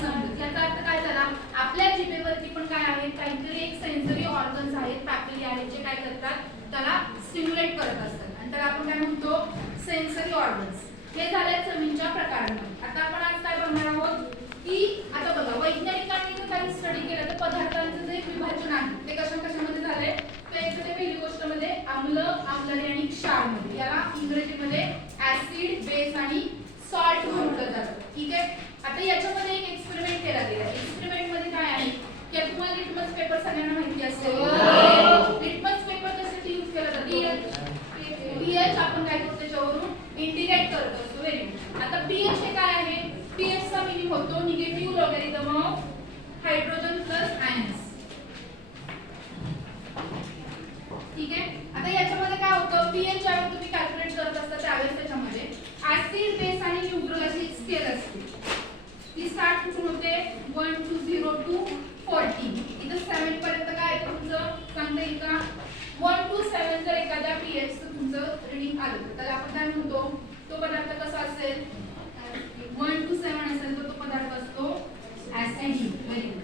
समजत. याचा अर्थ काय झाला, आपल्या जिभेवरती पण काय आहे, काहीतरी एक सेन्सरी ऑर्गन्स आहेत, पॅपिली आहेत, जे काय करतात त्याला स्टिम्युलेट करत असतात आणि त्याला आपण काय म्हणतो, सेन्सरी ऑर्गन्स. हे झाले जमीनच्या प्रकारांमध्ये. आता आपण आज काय बघणार आहोत की आता बघा, वैज्ञानिकांनी जर काही स्टडी केलं तर पदार्थांचं जे विभाजन आहे ते कशामध्ये झाले, तर एक तर पहिली गोष्ट मध्ये आम्ल, आम्लरी आणि क्षार मध्ये. याला इंग्रजीमध्ये ऍसिड, बेस आणि सॉल्ट म्हटलं जातं. ठीक आहे. आता याच्यामध्ये एक एक्सपेरिमेंट केला गेला. एक्सपेरिमेंट मध्ये काय आहे की तुम्हाला लिटमस पेपर सगळ्यांना माहिती असेल. लिटमस पेपर कशासाठी यूज केला जातो, पीएच आपण काय करतो त्याच्यावरून इंडिकेट करत असतो. Very good. आता पीएच हे काय आहे, पीएच चा मीनिंग होतो negative logarithm of hydrogen plus ions. ठीक आहे. आता याच्यामध्ये काय होतं, पीएच ज्यावेळेस तुम्ही कॅल्क्युलेट करत असता त्यावेळेस त्याच्यामध्ये ऍसिड, बेस आणि न्यूट्रल अशी स्केल असते. ती स्टार्ट कुठून होते, 1 to 0 to 40. इथं 7 पर्यंत काय तुमचं सांगता येईल का, 1 to 7 जर एखाद्या पीएच चं तुमचं रीडिंग आलं तर त्याला आपण काय म्हणतो, तो पदार्थ कसा असेल, 1 to 7 असेल तर तो पदार्थ असतो ऍसिडिक. Very good.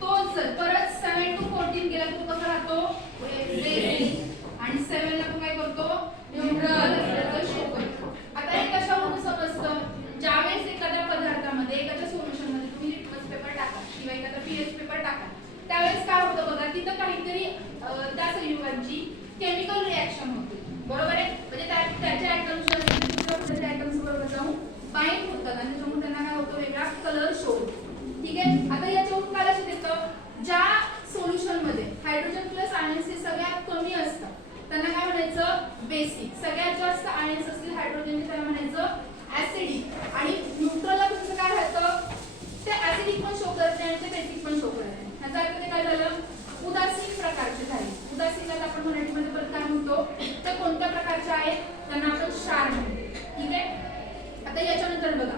तो जर परत 7 to 14 गेला तो कसा राहतो, बेसिक. आणि 7 ला तो काय करतो, न्यूट्रल. आता हे कशावरून समजतं, ज्यावेळेस एखाद्या पदार्थामध्ये एखाद्या सोल्युशन मध्ये तुम्ही लिटमस पेपर टाका किंवा एखादा पीएच पेपर टाका त्यावेळेस काय होतं बघा, तिथं काहीतरी त्या संयुगांची केमिकल रिॲक्शन होते. बरोबर आहे. म्हणजे त्याच्या ॲटम्स दुसऱ्या ॲटम्स बरोबर जाऊन बाइंड होतात आणि त्याच्यामुळे त्यांना काय होतं, वेगळा कलर शो होतो. ठीक आहे. आता याच्यावरून काय लक्षात येतं, ज्या सोल्युशन मध्ये हायड्रोजन प्लस आयन्स हे सगळ्यात कमी असतात त्यांना काय म्हणायचं, बेसिक. सगळ्यात जास्त आयन्स असतील हायड्रोजनचे त्याला म्हणायचं ऍसिडिक. आणि न्यूट्रलला तुमचं काय राहतं, ते ऍसिडिक पण शो करत नाही आणि ते बेसिक पण शो करत नाही. याचा अर्थ ते काय झालं, उदासीन प्रकारचे झाले. उदासीनला आपण मराठीमध्ये परत काय म्हणतो, तर कोणत्या प्रकारचे आहेत त्यांना आपण क्षार म्हणतो. ठीक आहे. आता याच्यानंतर बघा,